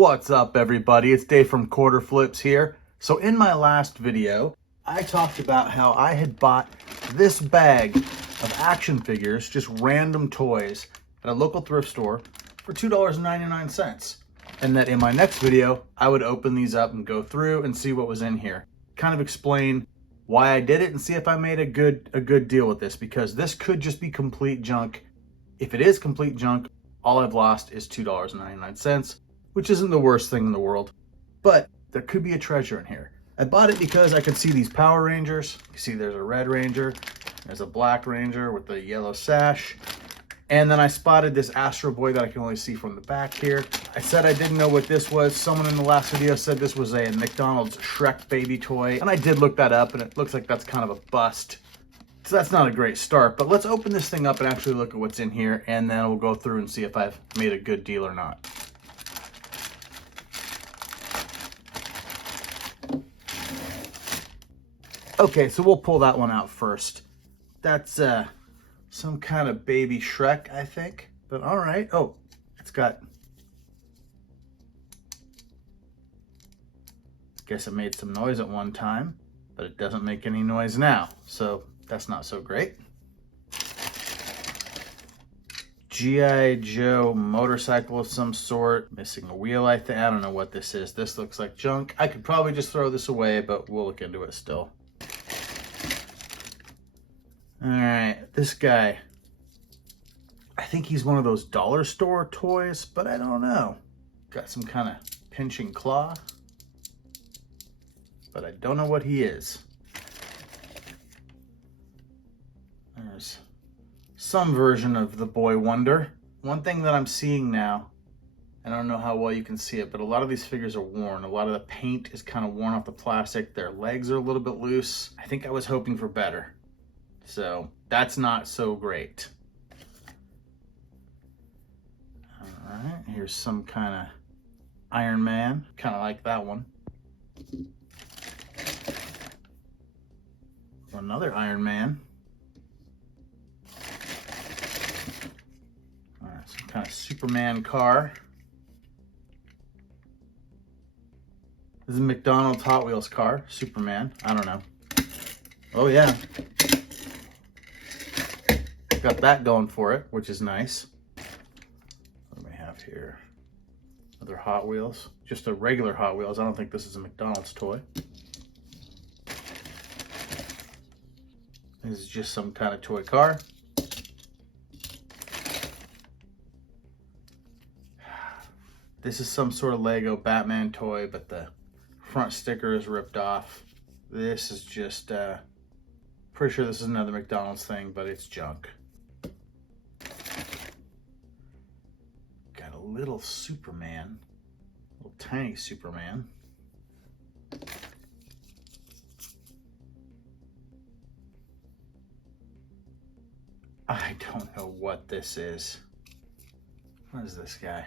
What's up, everybody? It's Dave from Quarter Flips here. So in my last video, I talked about how I had bought this bag of action figures, just random toys, at a local thrift store for $2.99. And that in my next video, I would open these up and go through and see what was in here. Kind of explain why I did it and see if I made a good deal with this, because this could just be complete junk. If it is complete junk, all I've lost is $2.99. Which isn't the worst thing in the world, but there could be a treasure in here. I bought it because I could see these Power Rangers. You see there's a red Ranger, there's a black Ranger with the yellow sash, and then I spotted this Astro Boy that I can only see from the back here. I said I didn't know what this was. Someone in the last video said this was a McDonald's Shrek baby toy, and I did look that up, and it looks like that's kind of a bust. So that's not a great start, but let's open this thing up and actually look at what's in here, and then we'll go through and see if I've made a good deal or not. Okay, so we'll pull that one out first. That's some kind of baby Shrek, I think. But all right. Oh, it's got... Guess it made some noise at one time, but it doesn't make any noise now. So that's not so great. G.I. Joe motorcycle of some sort. Missing a wheel, I think. I don't know what this is. This looks like junk. I could probably just throw this away, but we'll look into it still. All right, this guy, I think he's one of those dollar store toys, but I don't know. Got some kind of pinching claw, but I don't know what he is. There's some version of the Boy Wonder. One thing that I'm seeing now, I don't know how well you can see it, but a lot of these figures are worn. A lot of the paint is kind of worn off the plastic. Their legs are a little bit loose. I think I was hoping for better. So that's not so great. All right, here's some kind of Iron Man, kind of like that one. Another Iron Man. All right, some kind of Superman car. This is a McDonald's Hot Wheels car, Superman. I don't know. Oh yeah. Got that going for it, which is nice. What do we have here? Other Hot Wheels. Just a regular Hot Wheels. I don't think this is a McDonald's toy. This is just some kind of toy car. This is some sort of Lego Batman toy, but the front sticker is ripped off. This is just, pretty sure this is another McDonald's thing, but it's junk. Got a little Superman, little tiny Superman. I don't know what this is. What is this guy?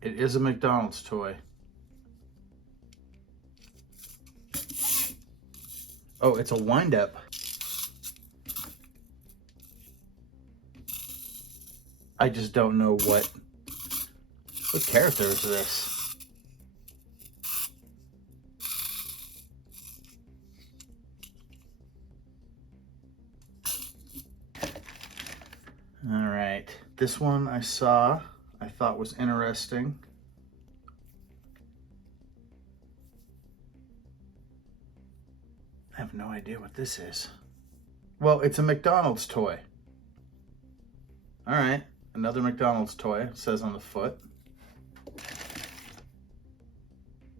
It is a McDonald's toy. Oh, it's a wind-up. I just don't know what character is this. All right, this one I saw, I thought was interesting. I have no idea what this is. Well, it's a McDonald's toy. All right, another McDonald's toy, it says on the foot.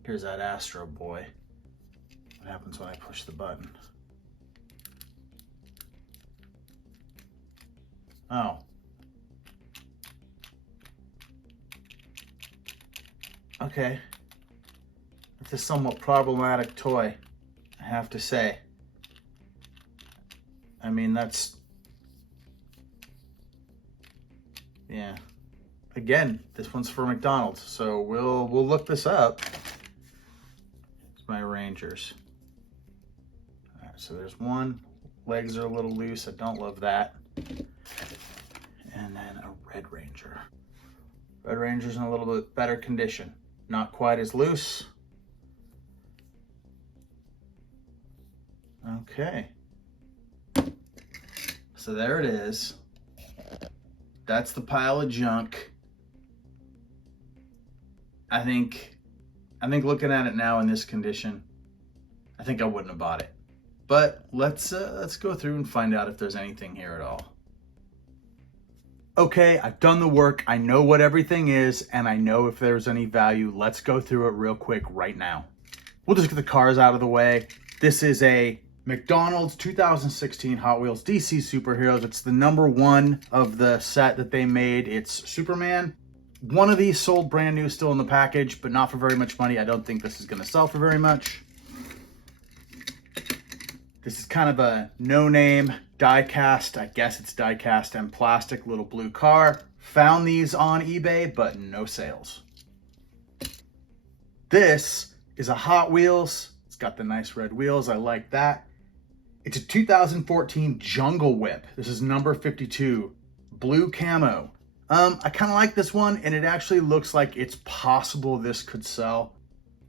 Here's that Astro Boy. What happens when I push the button? Oh. Okay. It's a somewhat problematic toy, I have to say. I mean, that's... Yeah. Again, this one's for McDonald's, so we'll look this up. It's my Rangers. All right, so there's one. Legs are a little loose. I don't love that. and then a Red Ranger. Red Ranger's in a little bit better condition. Not quite as loose. Okay. So there it is. That's the pile of junk. I think looking at it now in this condition, I think I wouldn't have bought it. But let's go through and find out if there's anything here at all. Okay, I've done the work. I know what everything is, and I know if there's any value. Let's go through it real quick right now. We'll just get the cars out of the way. This is a McDonald's 2016 Hot Wheels DC Superheroes. It's the #1 of the set that they made. It's Superman. One of these sold brand new, still in the package, but not for very much money. I don't think this is going to sell for very much. This is kind of a no-name die-cast, I guess it's die-cast and plastic little blue car. Found these on eBay, but no sales. This is a Hot Wheels. It's got the nice red wheels. I like that. It's a 2014 Jungle Whip. This is number 52, blue camo. I kind of like this one, and it actually looks like it's possible this could sell.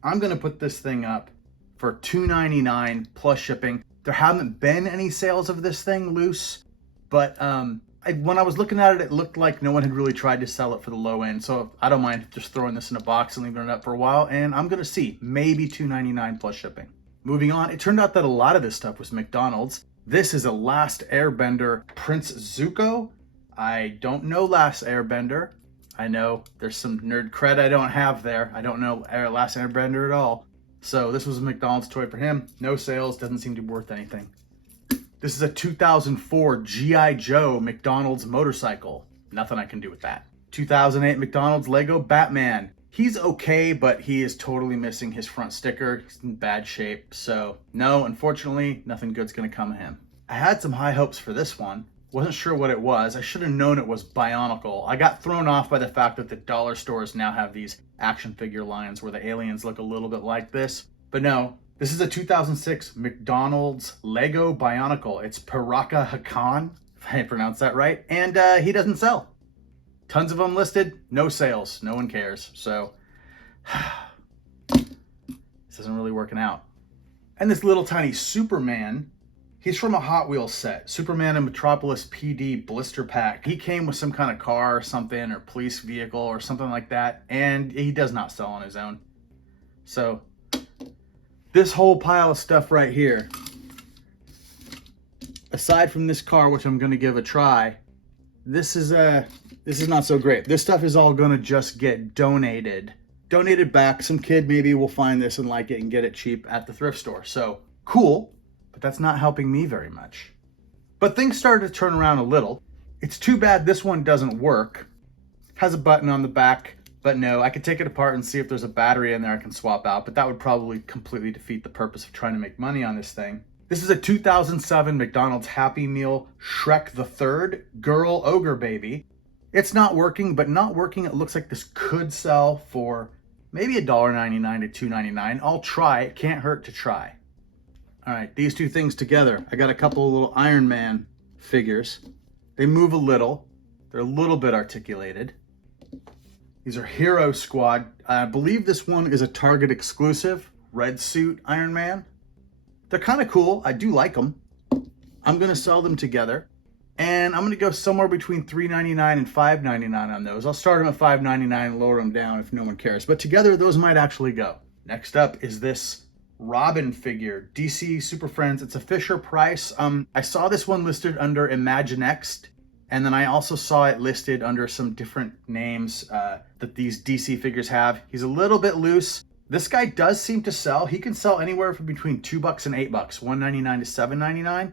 I'm going to put this thing up for $2.99 plus shipping. There haven't been any sales of this thing loose, but when I was looking at it, it looked like no one had really tried to sell it for the low end. So I don't mind just throwing this in a box and leaving it up for a while, and I'm going to see. Maybe $2.99 plus shipping. Moving on, it turned out that a lot of this stuff was McDonald's. This is a Last Airbender Prince Zuko. I don't know Last Airbender. I know there's some nerd cred I don't have there. I don't know Last Airbender at all. So this was a McDonald's toy for him. No sales, doesn't seem to be worth anything. This is a 2004 G.I. Joe McDonald's motorcycle. Nothing I can do with that. 2008 McDonald's Lego Batman. He's okay, but he is totally missing his front sticker. He's in bad shape. So no, unfortunately, nothing good's gonna come of him. I had some high hopes for this one. Wasn't sure what it was. I should have known it was Bionicle. I got thrown off by the fact that the dollar stores now have these action figure lines where the aliens look a little bit like this. But no, this is a 2006 McDonald's Lego Bionicle. It's Paraka Hakan, if I pronounced that right. And he doesn't sell. Tons of them listed, no sales. No one cares. So this isn't really working out. And this little tiny Superman, he's from a Hot Wheels set, Superman and Metropolis PD blister pack. He came with some kind of car or something, or police vehicle or something like that, and he does not sell on his own. So this whole pile of stuff right here, aside from this car, which I'm going to give a try, this is not so great. This stuff is all going to just get donated back. Some kid maybe will find this and like it and get it cheap at the thrift store. So cool. But that's not helping me very much. But things started to turn around a little. It's too bad this one doesn't work. Has a button on the back, but no, I could take it apart and see if there's a battery in there I can swap out, but that would probably completely defeat the purpose of trying to make money on this thing. This is a 2007 McDonald's Happy Meal Shrek the Third Girl Ogre Baby. It's not working, but not working, it looks like this could sell for maybe $1.99 to $2.99. I'll try, it can't hurt to try. All right, these two things together. I got a couple of little Iron Man figures. They move a little. They're a little bit articulated. These are Hero Squad. I believe this one is a Target exclusive, red suit Iron Man. They're kind of cool. I do like them. I'm going to sell them together. And I'm going to go somewhere between $3.99 and $5.99 on those. I'll start them at $5.99 and lower them down if no one cares. But together, those might actually go. Next up is this Robin figure, DC Super Friends. It's a Fisher Price. I saw this one listed under Imaginext, and then I also saw it listed under some different names that these DC figures have. He's a little bit loose. This guy does seem to sell. He can sell anywhere from between $2 and $8, $1.99 to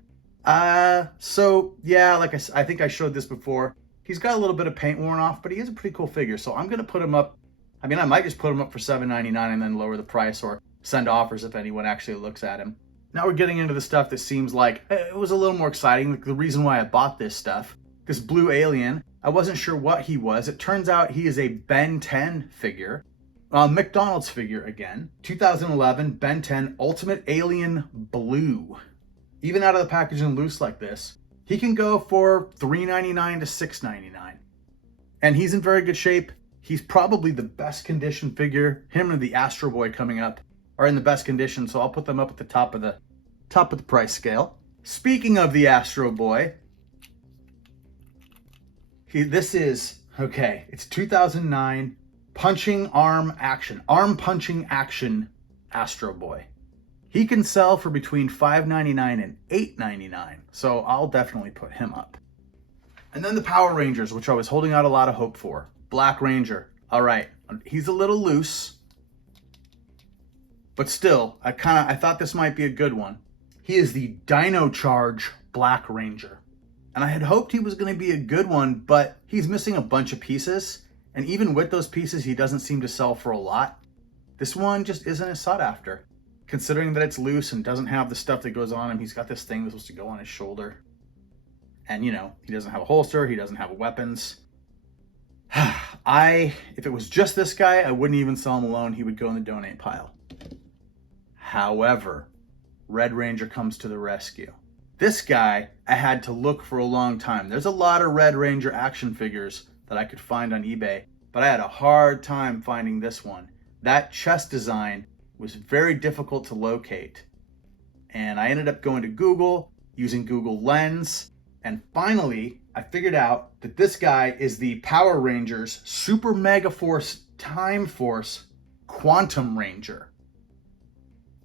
$7.99. So yeah, like I think I showed this before. He's got a little bit of paint worn off, but he is a pretty cool figure. So I'm gonna put him up. I mean, I might just put him up for $7.99 and then lower the price, or send offers if anyone actually looks at him. Now we're getting into the stuff that seems like it was a little more exciting. Like the reason why I bought this stuff, this blue alien, I wasn't sure what he was. It turns out he is a Ben 10 figure, McDonald's figure again. 2011 Ben 10 Ultimate Alien Blue. Even out of the packaging loose like this, he can go for $3.99 to $6.99. And he's in very good shape. He's probably the best condition figure. Him and the Astro Boy coming up are in the best condition, so I'll put them up at the top of the price scale. Speaking of the Astro Boy, this is, okay, it's 2009 arm punching action Astro Boy. He can sell for between $5.99 and $8.99, so I'll definitely put him up. And then the Power Rangers, which I was holding out a lot of hope for. Black Ranger, all right, he's a little loose, but still, I thought this might be a good one. He is the Dino Charge Black Ranger. And I had hoped he was going to be a good one, but he's missing a bunch of pieces. And even with those pieces, he doesn't seem to sell for a lot. This one just isn't as sought after. Considering that it's loose and doesn't have the stuff that goes on him, he's got this thing that's supposed to go on his shoulder. And, you know, he doesn't have a holster, he doesn't have weapons. If it was just this guy, I wouldn't even sell him alone. He would go in the donate pile. However, Red Ranger comes to the rescue. This guy, I had to look for a long time. There's a lot of Red Ranger action figures that I could find on eBay, but I had a hard time finding this one. That chest design was very difficult to locate. And I ended up going to Google, using Google Lens, and finally, I figured out that this guy is the Power Rangers Super Mega Force Time Force Quantum Ranger.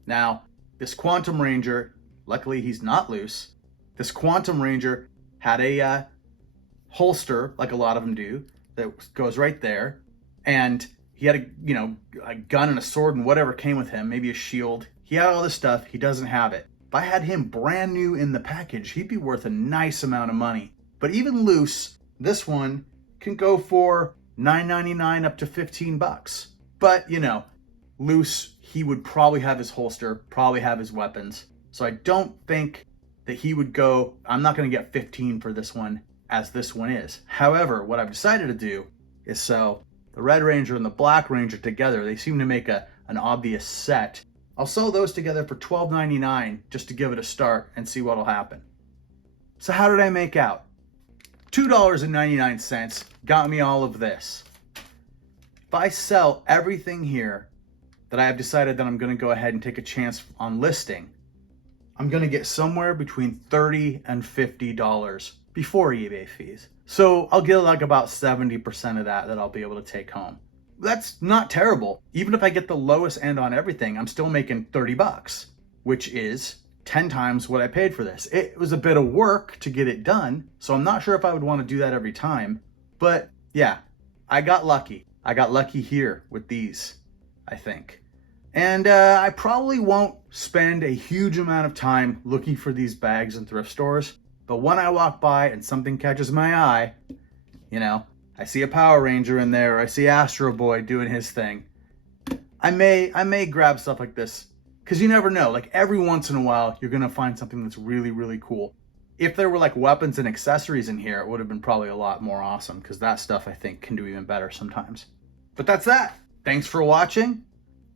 Now, this Quantum Ranger, luckily he's not loose. This Quantum Ranger had a holster, like a lot of them do, that goes right there. And he had a gun and a sword and whatever came with him, maybe a shield. He had all this stuff, he doesn't have it. If I had him brand new in the package, he'd be worth a nice amount of money. But even loose, this one can go for $9.99 up to $15. But, you know, loose, he would probably have his holster, probably have his weapons. So I don't think that he would go, I'm not going to get 15 for this one as this one is. However, what I've decided to do is sell the Red Ranger and the Black Ranger together. They seem to make an obvious set. I'll sell those together for $12.99 just to give it a start and see what'll happen. So how did I make out? $2.99 got me all of this. If I sell everything here that I have decided that I'm going to go ahead and take a chance on listing, I'm going to get somewhere between $30 and $50 before eBay fees. So I'll get like about 70% of that I'll be able to take home. That's not terrible. Even if I get the lowest end on everything, I'm still making $30, which is 10 times what I paid for this. It was a bit of work to get it done, so I'm not sure if I would want to do that every time. But yeah, I got lucky. I got lucky here with these, I think. And I probably won't spend a huge amount of time looking for these bags in thrift stores. But when I walk by and something catches my eye, you know, I see a Power Ranger in there, or I see Astro Boy doing his thing, I may grab stuff like this. Because you never know, like every once in a while, you're going to find something that's really, really cool. If there were like weapons and accessories in here, it would have been probably a lot more awesome, because that stuff I think can do even better sometimes. But that's that. Thanks for watching.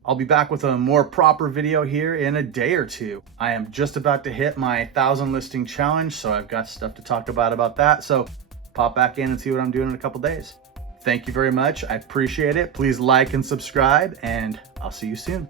I'll be back with a more proper video here in a day or two. I am just about to hit my 1,000 listing challenge, so I've got stuff to talk about that. So pop back in and see what I'm doing in a couple days. Thank you very much. I appreciate it. Please like and subscribe, and I'll see you soon.